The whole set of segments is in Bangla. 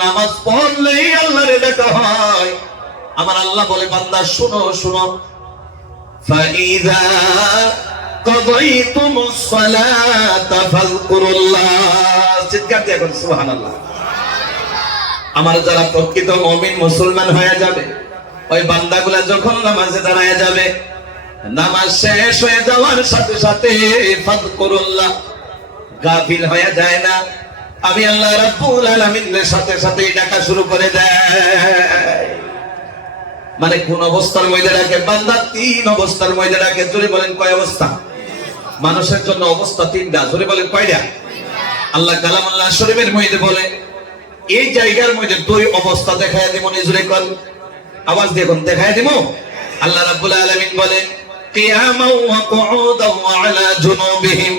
নামাজ পড়লেই আল্লাহরে ডাকা হয়। আমার আল্লাহ বলে বান্দা শুনো শুনো, ফাইযা কাদাইতুমুস সালাতা ফাযকুরুল্লাহ, চিৎকার দিয়ে বলুন সুবহানাল্লাহ। আমার যারা প্রকৃত মুমিন মুসলমান হয়ে যাবে, ওই বান্দাগুলা যখন নামাজে দাঁড়ায় যাবে, নামাজ শেষ হয়ে যাওয়ার সাথে সাথে ফাযকুরুল্লাহ, গাফিল হয়ে যায় না। আমি আল্লাহ রাব্বুল আলামিনের সাথে সাথে ডাকা শুরু করে দেয়। মানে কোন অবস্থার মধ্যে ডাকে বান্দা? তিন অবস্থার মধ্যে ডাকে। জোরে বলেন কয় অবস্থা? মানুষের জন্য অবস্থা তিনটা। জোরে বলেন কয়টা? আল্লাহ কালামুল্লাহ শরীফের মধ্যে বলে এই জায়গার মধ্যে দুই অবস্থা দেখায় দিব। নিজরে কোন আওয়াজ দিয়ে কোন দেখায় দিব? আল্লাহ রাব্বুল আলামিন বলে কিয়ামা ওয়া কুউদা ওয়া আলা জুনুবিহিম,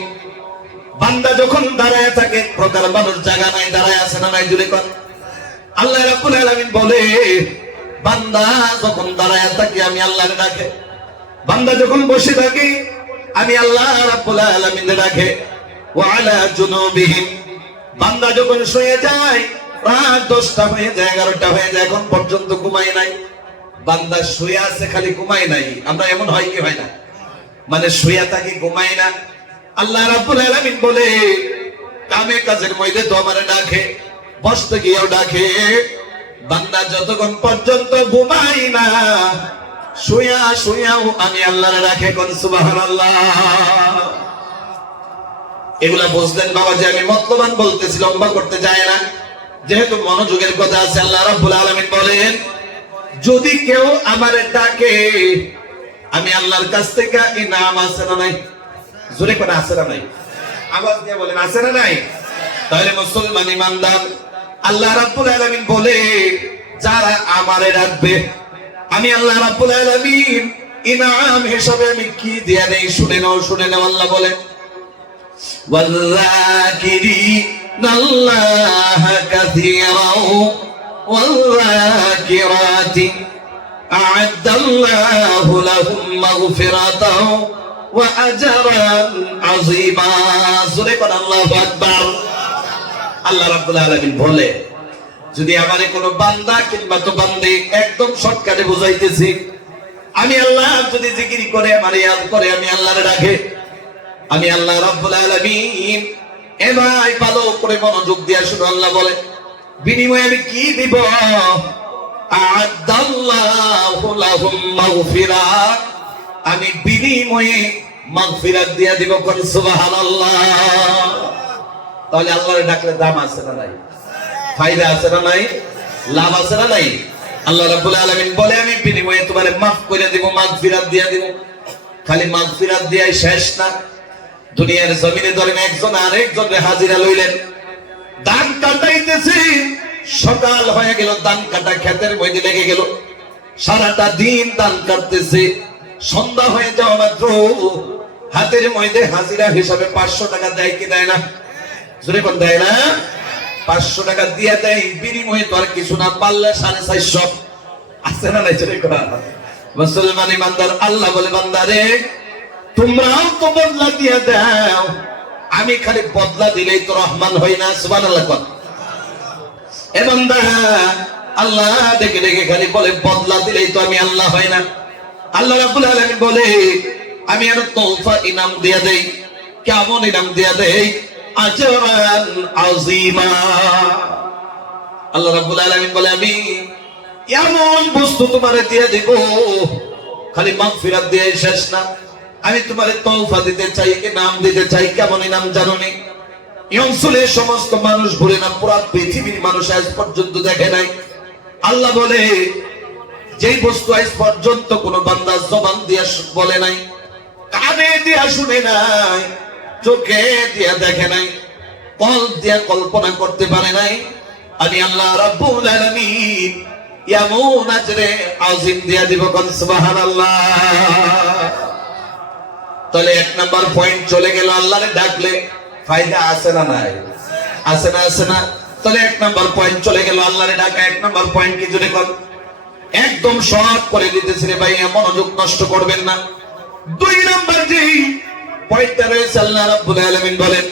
বান্দা যখন দাঁড়ায় থাকে, প্রকার মানুষ জায়গা নাই, দাঁড়ায় আছে না নাই? জোরে কোন। আল্লাহ রাব্বুল আলামিন বলে বান্দা যখন দাঁড়ায় থাকে আমি আল্লাহকে ডাকে, বান্দা যখন বসে থাকে আমি আল্লাহ রাব্বুল আলামিনকে ডাকে। ওয়া আলা জুনুবিহিম, বান্দা যখন শুয়ে যায়, রাত 10টা হয়ে যায়, 11টা হয়ে যায়, এখন পর্যন্ত ঘুমায় নাই, বান্দা শুয়ে আছে খালি ঘুমায় নাই। আমরা এমন হয় কি হয় না? মানে শুয়ে থাকি ঘুমায় না। আল্লাহ রাব্বুল আলামিন বলে কামে কাজের মধ্যে তো আমারে ডাকে, বসতে গিয়েও ডাকে, বান্দা যতক্ষণ পর্যন্ত ঘুমাই না শুয়া শুয়াও আমি আল্লাহরে ডাকে। কোন সুবহানাল্লাহ। এগুলা বুঝলেন বাবা যে আমি মতলবান বলতেছি, লম্বা করতে যায় না, যেহেতু মনোযোগের কথা আছে। আল্লাহ রাব্বুল আলামিন বলেন যদি কেউ আমারে ডাকে আমি আল্লাহর কাছ থেকে ইনাম আছে না নাই? জোরে করে আছে না নাই? আওয়াজ দিয়ে বলেন আছে না নাই? তাহলে মুসলমান ইমানদার, আল্লাহ রাব্বুল আলামিন বলে যারা আমারে ডাকবে আমি আল্লাহ রাব্বুল আলামিন ইনাম হিসাবে আমি কি দেয়া দেই শুনে নাও, শুনে নাও। আল্লাহ বলে ওয়াল্লাযিরিনাল্লাহা কাসীরাও ওয়াল্লাযিরাতি আ'আদ্দাল্লাহু লাহুম মাগফিরাতাও ওয়া আজরান আযীমা। সূরা কোন আল্লাহু আকবার। আল্লাহ রাব্বুল আলামিন বলে যদি আমারে কোনো বান্দা কিংবা তো বান্দী, একদম শর্টকাটে বুঝাইতেছি, আমি আল্লাহ যদি জিকির করে আমারে ইয়াদ করে আমি আল্লাহরে ডাকে, আমি আল্লাহ রাব্বুল আলামিন এ ভাই ভালো করে মনোযোগ দিয়ে শুনো। আল্লাহ বলে বিনিময়ে আমি কি দিব? আ'আদ্দাল্লাহু লাহুম মাগফিরাত, আমি বিনিময়ে মাগফিরাত দিয়া দিব। কোন সুবহানাল্লাহ। তাহলে আল্লাহরে ডাকলে দাম আছে না নাই? ফায়দা আছে না নাই? লাভ আছে না নাই? আল্লাহ রাব্বুল আলামিন বলে আমি বিনিময়ে তোমারে মাফ করে দিব, মাগফিরাত দিয়া দিব। খালি মাগফিরাত দিয়াই শেষ না, দুনিয়ার জমিনে ধরেন একজন আরেকজনের হাজিরা লইলেন, ধান কাটাইতেছে, সকাল হয়ে গেল, ধান কাটা ক্ষেতের মধ্যে লেগে গেল, সারাটা দিন ধান কাটতেছে, সন্ধ্যা হয়ে যাওয়া মাত্র হাতের মধ্যে হাজিরা হিসাবে 500 টাকা দেয় কি দেয় না? জোরে কোন দেয় না? 500 টাকা দিয়ে দেয়, বিনিময়ে তো আর কিছু না, পারলে 450 আছে না নাই? জোরে কোন। মুসলমান ইমানদার, আল্লাহ বলে বান্দারে তোমরাও তো বদলা দিয়ে দাও, আমি খালি বদলা দিলেই তো রহমান হই না? সুবহানাল্লাহ। কোন এ বান্দা, আল্লাহ দেখে দেখে খালি বলে বদলা দিলেই তো আমি আল্লাহ হই না। আল্লাহ রাব্বুল আলামিন বলে আমি আর তোফা ইনাম দিয়ে দেই। কেমন ইনাম দিয়ে দেই? আজরান আযীমা। আল্লাহ রাব্বুল আলামিন বলে আমি এমন বস্তু তোমারে দিয়ে দেব, খালি মাগফিরাত দিয়ে শেষ না, আমি তোমারে তওফা দিতে চাই, ইনাম দিতে চাই। কেমন ইনাম জানো নি? এই অঞ্চলের সমস্ত মানুষ বলে না, পুরা পৃথিবীর মানুষ আজ পর্যন্ত দেখে নাই। আল্লাহ বলে যেই বস্তু আজ পর্যন্ত কোন বান্দা জবান দিয়া বলে নাই, কানে দিয়া শুনে নাই, চোখে দিয়া দেখে নাই, কল্প দিয়া কল্পনা করতে পারে নাই, আমি আল্লাহ রাব্বুল আলামিন এমন আজরে আযীম দিয়া দিব। কোন সুবহানাল্লাহ। তাহলে 1 নাম্বার পয়েন্ট চলে গেল, আল্লাহরে ডাকলে ফায়দা আছে না নাই? আছে না? আছে না? তাহলে 1 নাম্বার পয়েন্ট চলে গেল, আল্লাহরে ডাকা। 1 নাম্বার পয়েন্ট কি জুড়ে কোন? একদম শর্ট করে দিতেছি রে ভাই, মনোযোগ নষ্ট করবেন না। 2 নাম্বার যে পয়েন্টটা রয়েছে, আল্লাহ রাব্বুল আলামিন বলেন